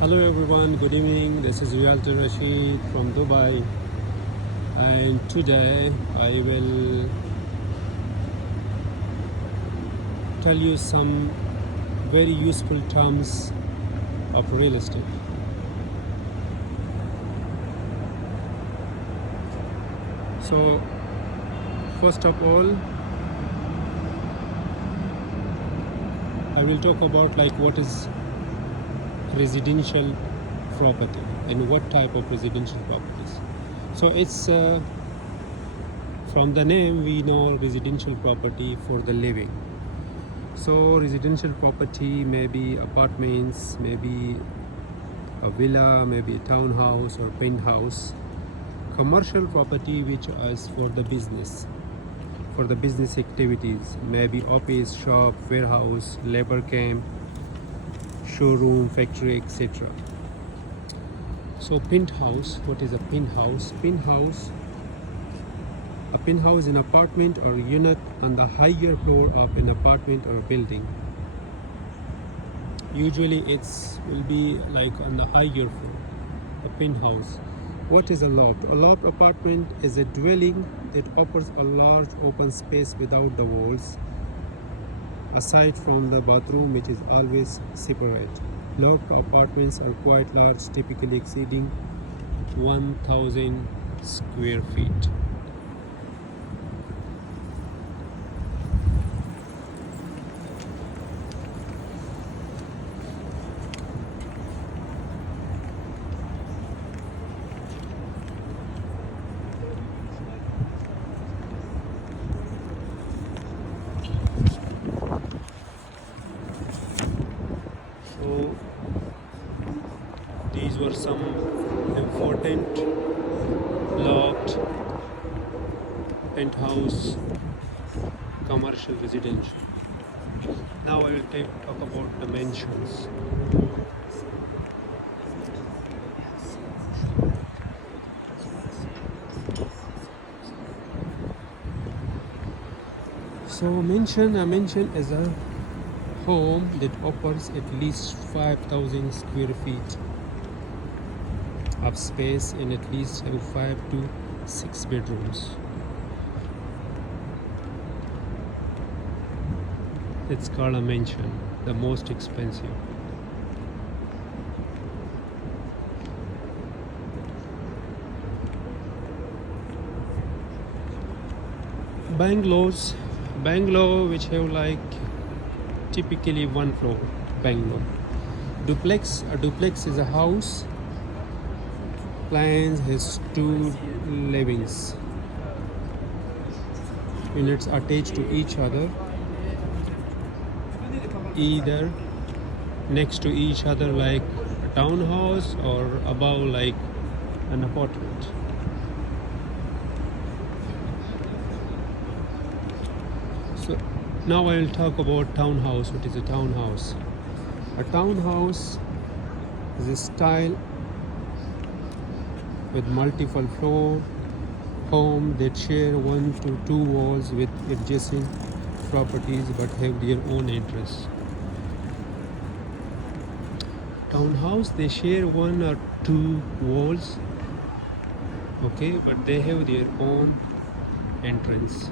Hello everyone, good evening. This is Realtor Rashid from Dubai, and today I will tell you some very useful terms of real estate. So, first of all, I will talk about what is residential property and what type of residential properties. So it's from the name we know residential property for the living. So residential property may be apartments, maybe a villa, maybe a townhouse or penthouse. Commercial property which is for the business activities, maybe office, shop, warehouse, labor camp, showroom, factory, etc. So penthouse, what is a penthouse? A penthouse is an apartment or unit on the higher floor of an apartment or a building. Usually it's will be like on the higher floor, a penthouse. What is a loft? A loft apartment is a dwelling that offers a large open space without the walls, aside from the bathroom, which is always separate. Loft apartments are quite large, typically exceeding 1,000 square feet. So these were some important loft, penthouse, commercial, residential. Now I will talk about the mansions. So a mansion is a home that offers at least 5,000 square feet of space and at least have 5 to 6 bedrooms. It's called a mansion, the most expensive. Banglows which have typically one floor. Banglow. A duplex is a house. Plans has two livings. Units attached to each other, either next to each other like a townhouse or above like an apartment. So now I will talk about townhouse. What is a townhouse? A townhouse is a style with multiple floor home that share 1 to 2 walls with adjacent properties but have their own interests. Townhouse, they share 1 or 2 walls, okay, but they have their own entrance.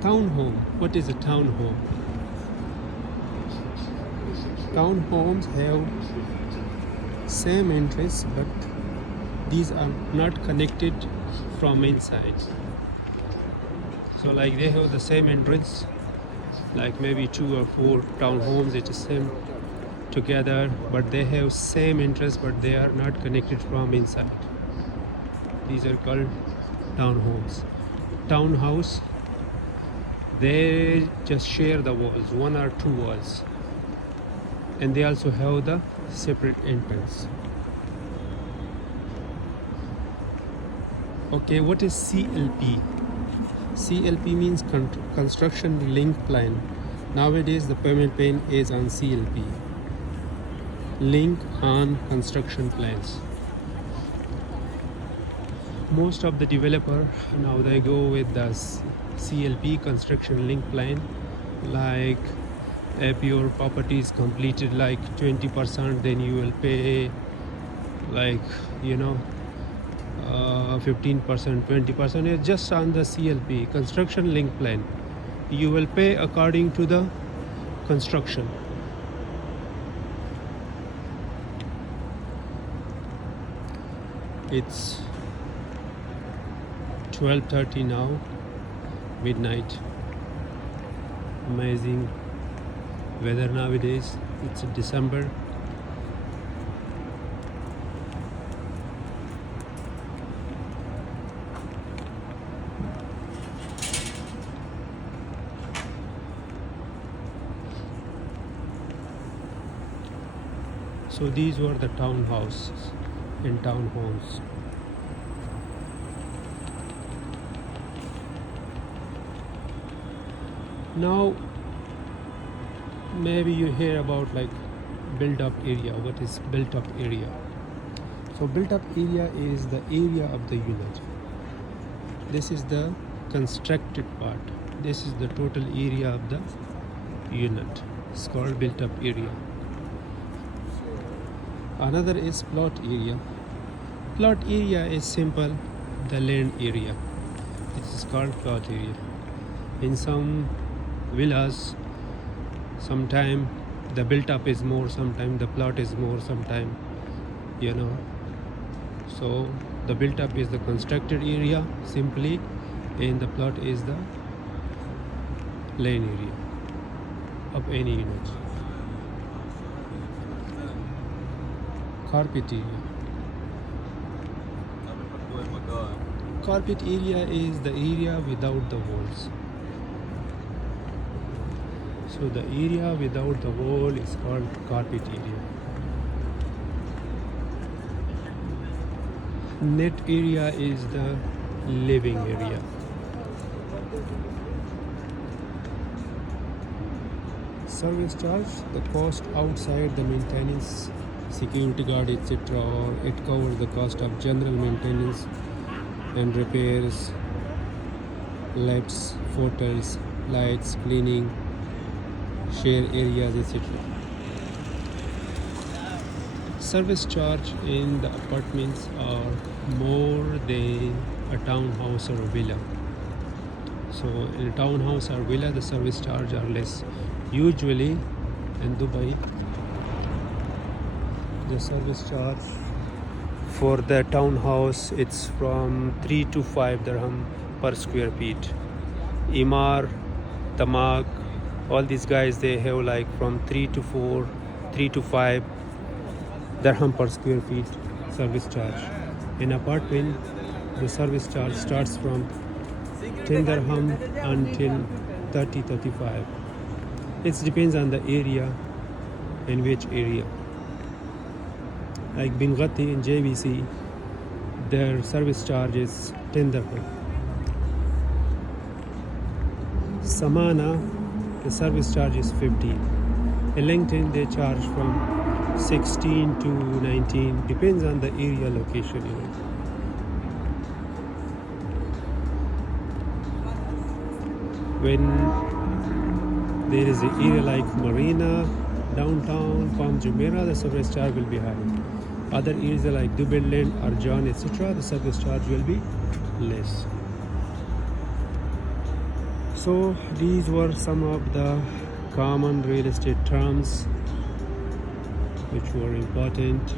Townhome. What is a townhome? Townhomes have same entrance, but these are not connected from inside. So like they have the same entrance, like maybe 2 or 4 townhomes, it is same together, but they have same entrance, but they are not connected from inside. These are called townhomes. Townhouse, they just share the walls, 1 or 2 walls, and they also have the separate entrance. Okay, what is CLP? CLP means construction link plan. Nowadays the payment plan is on CLP, link on construction plans. Most of the developer now they go with the CLP, construction link plan, like If your property is completed like 20%, then you will pay like 15%, 20%. It's just on the CLP, construction link plan. You will pay according to the construction. It's 12:30 now, midnight. Amazing weather nowadays. It's December. So these were the townhouses and townhomes. Now maybe you hear about like built up area. What is built up area? So built up area is the area of the unit. This is the constructed part. This is the total area of the unit. It's called built up area. Another is plot area. Plot area is simple, the land area. It is called plot area. In some villas, sometime the built up is more, sometime the plot is more, sometime so the built up is the constructed area simply, and the plot is the land area of any unit. Carpet area. Carpet area is the area without the walls. So the area without the wall is called carpet area. Net area is the living area. Service charge, the cost outside the maintenance, security guard, etc., or it covers the cost of general maintenance and repairs, lifts, photos, lights, cleaning, share areas, etc. Service charge in the apartments are more than a townhouse or a villa. So in a townhouse or villa, the service charge are less. Usually in Dubai, the service charge for the townhouse, it's from 3 to 5 dirham per square feet. Imar, Tamak, all these guys, they have like from 3 to 4, 3 to 5 dirham per square feet service charge. In apartment, the service charge starts from 10 dirham until 30, 35. It depends on the area, in which area. Like Banglows in JVC, their service charge is 10 dirham. Samana, the service charge is 15. In LinkedIn, they charge from 16 to 19, depends on the area location, When there is an area like Marina, downtown, Palm Jumeirah, the service charge will be high. Other areas like Dubai Land, Arjan, etc., the service charge will be less. So these were some of the common real estate terms which were important.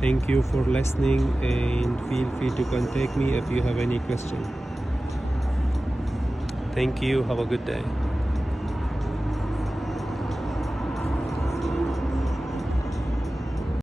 Thank you for listening, and feel free to contact me if you have any question. Thank you. Have a good day.